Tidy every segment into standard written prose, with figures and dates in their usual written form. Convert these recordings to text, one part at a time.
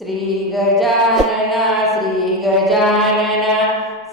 श्री गजानना श्री गजानना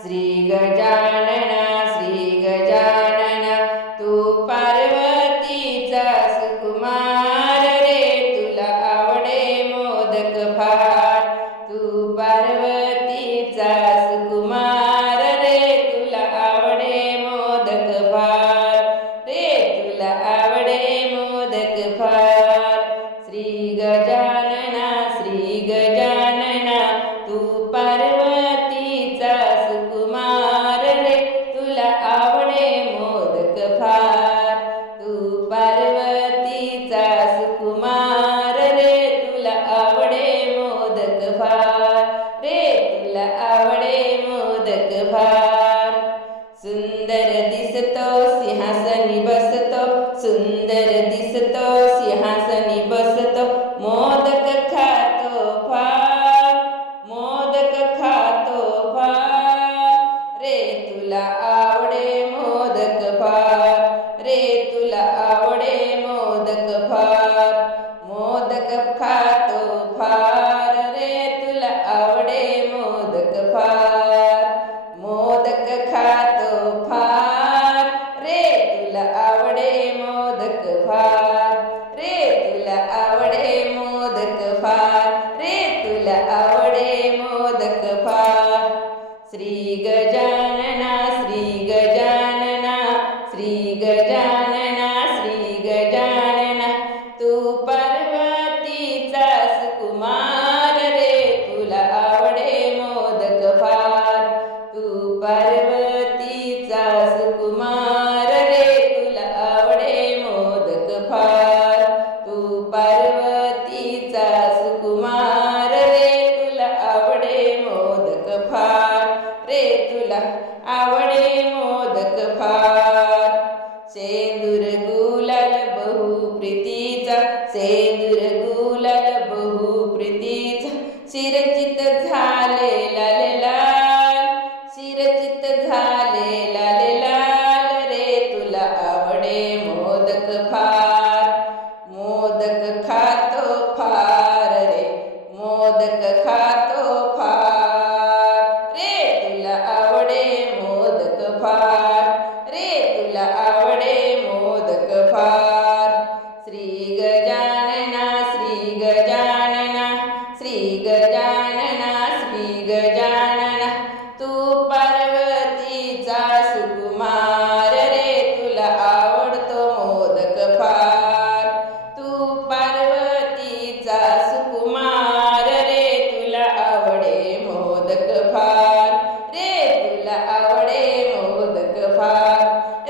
श्री गजानना श्री गजानना तू पार्वतीचा सुकुमार रे तुला आवडे मोदक फार तू पार्वतीचा सुकुमार रे तुला आवडे मोदक फार रे तुला आवडे मोदक फार श्री गजानना श्री गजानना तू पार्वतीचा सुकुमार रे तुला आवडे मोदक फार तू पार्वतीचा सुकुमार रे तुला आवडे मोदक फार रे तुला आवडे मोदक फार सुंदर दिसतो सिंहासनी बसतो सुंदर दिसतो सिंहासनी बसतो मोदक खातो फार मोदक खातो फार रे तुला आवडे मोदक फार रे तुला आवडे मोदक फार मोदक खातो फार रे तुला आवडे मोदक फार मोदक खातो फार रे तुला आवडे मोदक फार रे तुला आवडे मोदक फार रे तुला आवडे मोदक फार श्री गजानना श्री गजानना श्री गजानना श्री गजानना तू पार्वतीचा सुकुमार रे तुला आवडे मोदक फार तू पार्वतीचा सुकुमार रे तुला आवडे मोदक फार तू पार्वतीचा सुकुमार रे तुला आवडे मोदक फार रे तुला आवडे मोदक फार सेंदूर गुलाल बहु प्रीतीचा सेंदूर गुलाल बहु प्रीतीचा शिरचित झाले लाल लाल शिरचित झाले लाल लाल रे तुला आवडे मोदक फार मोदक खातो फार रे मोदक खातो फार रे तुला आवडे मोदक फार रे तुला आवडे मोदक फार श्री गजानना श्री गजानना श्री गजानना श्री गजानना तू पार्वतीचा सुकुमार रे तुला आवडतो मोदक फार तू पार्वतीचा सुकुमार रे तुला आवडे मोदक फार रे तुला आवडे मोदक फार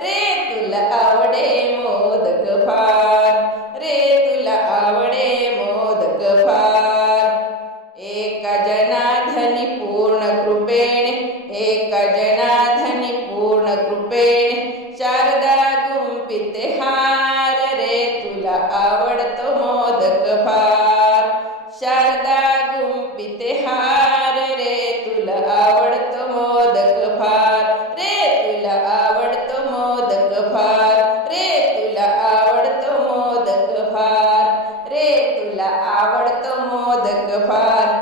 रे तुला आवडे मोदक फार रे तुला आवडे मोदक फार एका जनार्दनी पूर्ण कृपेने एका जनार्दनी पूर्ण कृपेने शारदा गुंफिते हार रे तुला आवडतो मोदक फार शारदा गुंफिते हार रे तुला आवडतो मोदक फार रे तुला आवडतो मोदक फार रे तुला आवडतो मोदक फार रे तुला आवडतो मोदक फार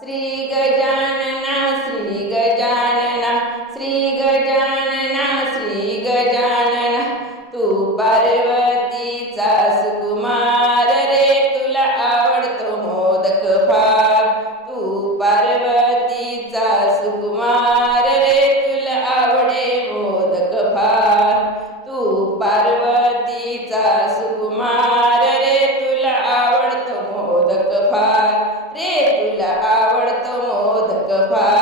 श्री गजानना श्री गजानना श्री गजानना श्री गजानना तू पार्वतीचा सुकुमार रे तुला आवडतो मोदक फार तू पार्वतीचा सुकुमार रे तुला आवडे मोदक फार तू पार्वतीचा सुकुमार रे तुला आवडतो मोदक फार रे तुला आवडतो मोदक फार